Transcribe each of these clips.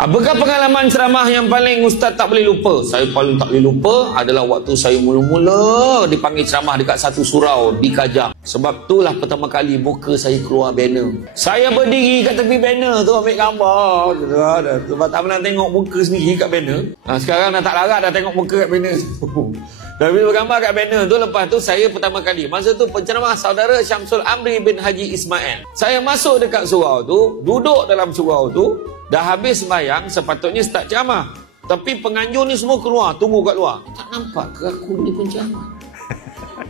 Apakah pengalaman ceramah yang paling Ustaz tak boleh lupa? Saya paling tak boleh lupa adalah waktu saya mula-mula dipanggil ceramah dekat satu surau di Kajang. Sebab itulah pertama kali muka saya keluar banner. Saya berdiri kat tepi banner tu ambil gambar. Sebab tak pernah tengok muka sendiri kat banner. Sekarang dah tak larat dah tengok muka kat banner. Dah bila bergambar kat banner tu, lepas tu saya pertama kali. Masa tu penceramah saudara Syamsul Amri bin Haji Ismail. Saya masuk dekat surau tu, duduk dalam surau tu. Dah habis sembahyang, sepatutnya start ceramah. Tapi penganjur ni semua keluar, tunggu kat luar. Tak nampak ke aku ni penceramah?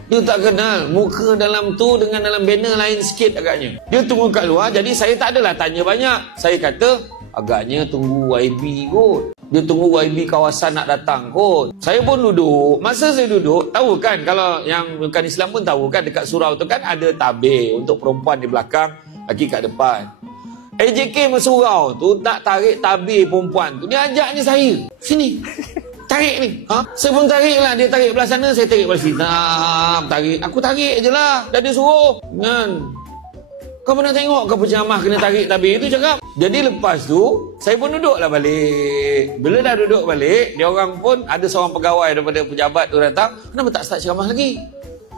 Dia tak kenal. Muka dalam tu dengan dalam banner lain sikit agaknya. Dia tunggu kat luar, jadi saya tak adalah tanya banyak. Saya kata, agaknya tunggu YB kot. Dia tunggu YB kawasan nak datang kot. Saya pun duduk. Masa saya duduk, tahu kan, kalau yang bukan Islam pun tahu kan, dekat surau tu kan ada tabir untuk perempuan di belakang, laki kat depan. AJK Mesurau tu tak tarik tabir perempuan tu. Dia ajaknya saya. Sini. Tarik ni. Saya pun tarik lah. Dia tarik belah sana, saya tarik belah sini. Tarik. Aku tarik je lah. Dah dia suruh. Kan. Kau pernah tengok ke penceramah kena tarik tabir tu cakap? Jadi lepas tu, saya pun duduklah balik. Bila dah duduk balik, dia orang pun ada seorang pegawai daripada pejabat tu datang. Kenapa tak start ceramah lagi?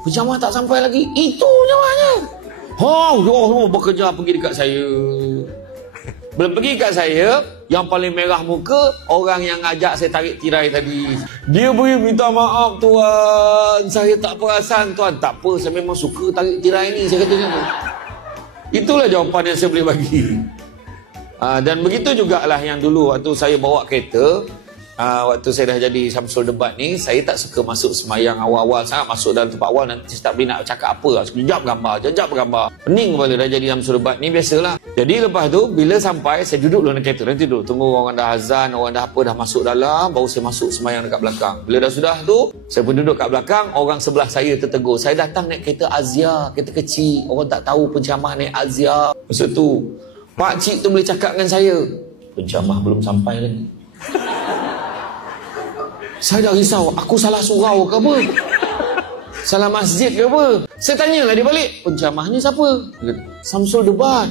Penceramah tak sampai lagi. Itu ceramahnya. Oh, bekerja pergi dekat saya. Belum pergi kat saya, yang paling merah muka orang yang ajak saya tarik tirai tadi. Dia boleh minta maaf tuan, saya tak perasan tuan. Tak apa, saya memang suka tarik tirai ni, saya kata macam. Itulah jawapan yang saya boleh bagi. Dan begitu jugalah yang dulu waktu saya bawa kereta, waktu saya dah jadi Syamsul Debat ni, saya tak suka masuk semayang awal-awal sangat, masuk dalam tempat awal nanti tak boleh nak cakap apa lah. Jejak bergambar. Pening kepala dah jadi Syamsul Debat ni, biasalah. Jadi lepas tu, bila sampai, saya duduk dalam kereta. Nanti duduk, tunggu orang dah azan, orang dah apa, dah masuk dalam, baru saya masuk semayang dekat belakang. Bila dah sudah tu, saya pun duduk kat belakang, orang sebelah saya tertegur. Saya datang naik kereta Azia, kereta kecil. Orang tak tahu penceramah naik Azia. Masa tu, pakcik tu boleh cakap dengan saya, penceramah belum sampai lagi. Saya dah risau, aku salah surau ke apa? Salah masjid ke apa? Saya tanyalah dia balik, penceramahnya siapa? Syamsul Debat.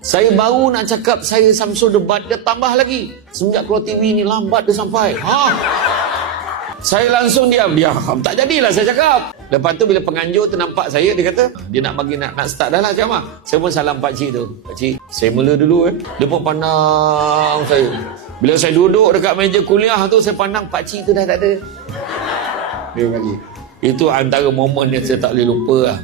Saya baru nak cakap saya Syamsul Debat, dia tambah lagi. Semenjak keluar TV ni lambat dia sampai. Saya langsung diam. Tak jadilah saya cakap. Lepas tu bila penganjur tu nampak saya, dia kata, dia nak bagi nak start dah lah ceramah. Saya pun salam pakcik tu. Pakcik, saya mula dulu Dia pun pandang saya. Bila saya duduk dekat meja kuliah tu, saya pandang pakcik tu dah tak ada. Dia bagi. Itu antara momen yang saya tak boleh lupa lah.